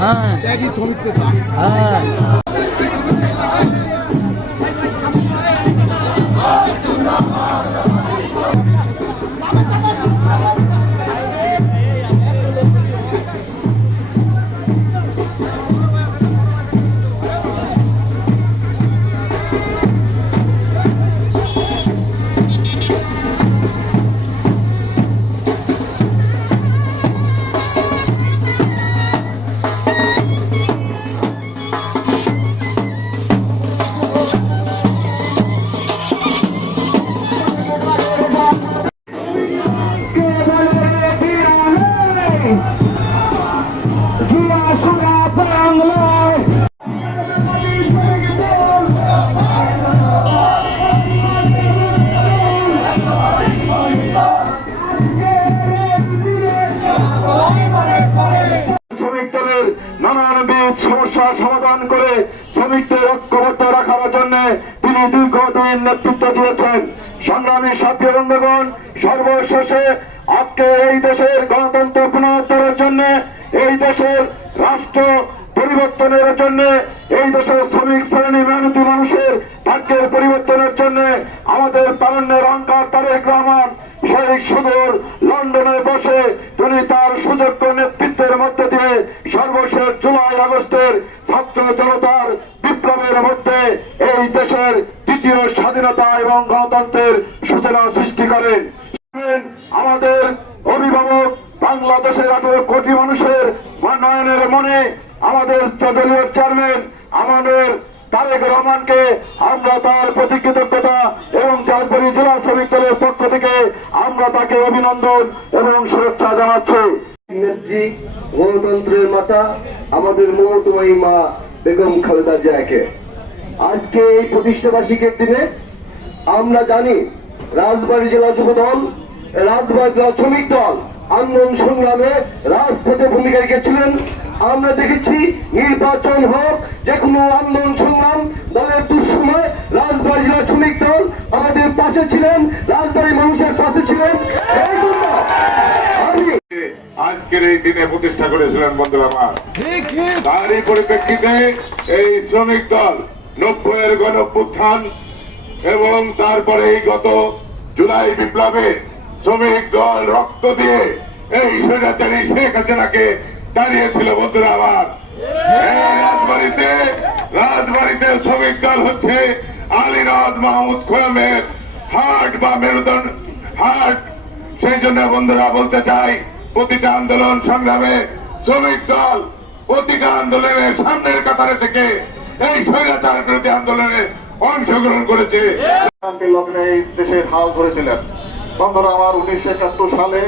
হ্যাঁ ত্যাগী শ্রমিক নেতা। হ্যাঁ নানানবিধ সমস্যার সমাধান করে শ্রমিকদের ঐক্যবদ্ধ রাখার জন্য তিনি দীর্ঘদিন নেতৃত্ব দিয়েছেন। সংগ্রামী সাথী বন্ধুগণ, সর্বশেষে আজকে এই দেশের গণতন্ত্র পুনরুদ্ধারের জন্য, এই দেশের রাষ্ট্র পরিবর্তনের জন্য, এই দেশের শ্রমিক শ্রেণী মেহনতি মানুষের ভাগ্যের পরিবর্তনের জন্য আমাদের তারুণ্যের অহংকার তারেক রহমান সেই সুদূর লন্ডনে বসে তিনি তার সুযোগ্য নেতৃত্বের মধ্যে দিয়ে সর্বশেষ জুলাই আগস্টের ছাত্র জনতার বিপ্লবের মধ্যে এই দেশের দ্বিতীয় স্বাধীনতা এবং গণতন্ত্রের সূচনা সৃষ্টি করেন। আমাদের অভিভাবক বাংলাদেশের 18 কোটি মানুষের নয়নের মনে আমাদের দলীয় চেয়ারম্যান আমাদের তারেক রহমানকে আমরা তার প্রতি কৃতজ্ঞতা এবং চাঁদপুরি জেলা শ্রমিক দলের পক্ষ থেকে আমরা তাকে অভিনন্দন এবং শুভেচ্ছা জানাচ্ছি। নেত্রী গণতন্ত্রের মাতা আমাদের মমতাময়ী মা বেগম খালেদা জিয়াকে আজকে এই প্রতিষ্ঠাবার্ষিকীর দিনে আমরা জানি রাজবাড়ী জেলা যুব দল, রাজবাড়ী জেলা শ্রমিক দল আন্দোলন সংগ্রামে রাজপথে ভূমিকা রেখেছিলেন। আমরা দেখেছি নির্বাচন হোক যে কোনো আন্দোলন সংগ্রাম দলের দুঃসময় রাজবাড়ী জেলা শ্রমিক দল আমাদের পাশে ছিলেন, রাজবাড়ী মানুষের পাশে ছিলেন। আজকের এই দিনে প্রতিষ্ঠা করেছিলেন বন্ধুরা আমার। তারই পরিপ্রেক্ষিতে এই শ্রমিক দল 90-এর গণঅভ্যুত্থান এবং তারপরে এই গত জুলাই বিপ্লবে শ্রমিক দল রক্ত দিয়ে এই স্বৈরাচারী শেখ হাসিনাকে দাঁড়িয়েছিল বন্ধুরা আমার। রাজবাড়িতে শ্রমিক দল হচ্ছে আলীরাজ মাহমুদ খোয়ামের হাট বা মেরুদণ্ড হাট। সেই জন্য বন্ধুরা বলতে চাই, প্রতিটা আন্দোলন সংগ্রামে শ্রমিক দল প্রতিটা আন্দোলনের সামনের কাতারে থেকে এই স্বৈরাচার বিরোধী আন্দোলনে অংশগ্রহণ করেছে। লগ্নে এই দেশের হাল ধরেছিলেন বন্ধুরা আমার। 1971 সালে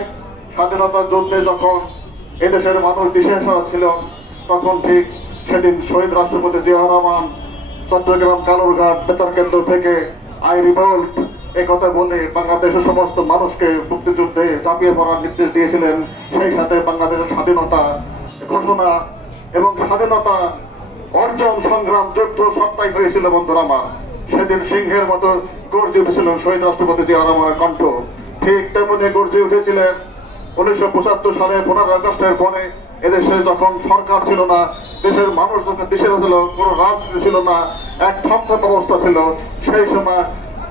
স্বাধীনতার যুদ্ধে যখন এদেশের মানুষ দিশেহারা ছিল, তখন ঠিক সেদিন শহীদ রাষ্ট্রপতি জিয়াউর রহমান চট্টগ্রাম কালুরঘাট বেতার কেন্দ্র থেকে আই রিভোল্ট এই কথা বলে বাংলাদেশের সমস্ত মানুষকে মুক্তিযুদ্ধে ঝাঁপিয়ে পড়ার নির্দেশ দিয়েছিলেন। সেই সাথে বাংলাদেশের স্বাধীনতা ঘোষণা এবং স্বাধীনতা অর্জন সংগ্রাম যুদ্ধ সবটাই হয়েছিল বন্ধুরা আমার। সেদিন সিংহের মতো গর্জে উঠেছিল শহীদ রাষ্ট্রপতি জিয়াউর রহমানের কণ্ঠ। ঠিক তেমনি গর্জে উঠেছিলেন 1975 সালে 15 আগস্টের পরে এদেশে যখন সরকার ছিল না, দেশের মানুষ যখন দেশের ছিল, কোনো রাজনীতি ছিল না, এক থমথম অবস্থা ছিল। সেই সময়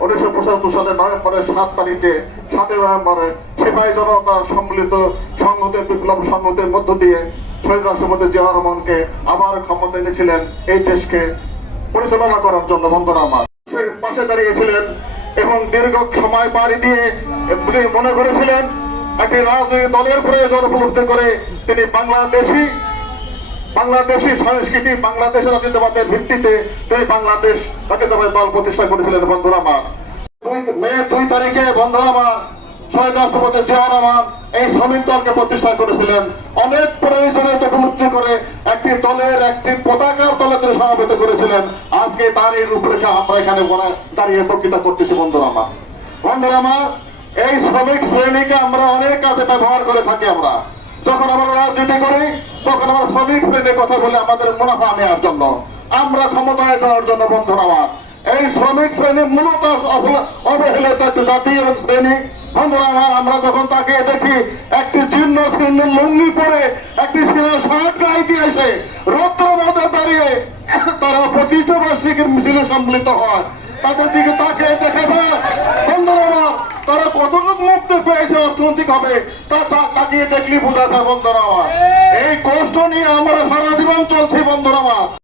1975 সালের নভেম্বরের 7 তারিখে 7 নভেম্বরে সিপাহী জনতার সম্মিলিত সংহতের বিপ্লব সংহতের মধ্য দিয়ে শহীদ রাষ্ট্রপতি জিয়াউর রহমানকে আবার ক্ষমতা এনেছিলেন এই দেশকে পরিচালনা করার জন্য বন্ধুরা আমার। পাশে দাঁড়িয়েছিলেন এবং দীর্ঘ সময় পাড়ি দিয়ে মনে করেছিলেন একটি রাজনৈতিক দলের প্রয়োজন উপলব্ধি করে তিনি বাংলাদেশি সংস্কৃতি বাংলাদেশের জাতীয়তাবাদের ভিত্তিতে তিনি বাংলাদেশ জাতীয়তাবাদী দল প্রতিষ্ঠা করেছিলেন বন্ধুরা আমার। মে 2 তারিখে বন্ধুরা আমার শহীদ রাষ্ট্রপতি জিয়াউর রহমান এই শ্রমিক দলকে প্রতিষ্ঠা করেছিলেন। অনেক প্রয়োজনে উপলব্ধি করে একটি দলের একটি পতাকার তলে তিনি সমাবেত করেছিলেন। আজকে তারই রূপরেখা আমরা এখানে দাঁড়িয়ে বক্তৃতা করতেছি বন্ধুরা আমার। এই শ্রমিক শ্রেণীকে আমরা অনেক কাজে ব্যবহার করে থাকি। আমরা যখন আমরা রাজনীতি করি তখন আমরা শ্রমিক শ্রেণীর কথা বলে আমাদের মুনাফা নেওয়ার জন্য, আমরা ক্ষমতায় যাওয়ার জন্য বন্ধুরা আমার। এই শ্রমিক শ্রেণী মূলত অবহেলিত একটি জাতি এবং শ্রেণী, বন্ধুরা আমার, আমরা যখন তাকে দেখি একটি জীর্ণ শীর্ণ লুঙ্গি পরে একটি শার্ট গাইতে এসে রৌদ্র মধ্যে দাঁড়িয়ে তারা প্রতিষ্ঠা বার্ষিকীর মিছিলে সম্মিলিত হয়, তাদের দিকে তাকে দেখে বন্ধুরা আমার, তারা কতটুকু মুক্তি পেয়েছে অর্থনৈতিক হবে তা তাকিয়ে দেখলি বোঝা যায় বন্ধুরা আমার। এই কষ্ট নিয়ে আমরা সারা জীবন চলছি বন্ধুরা আমার।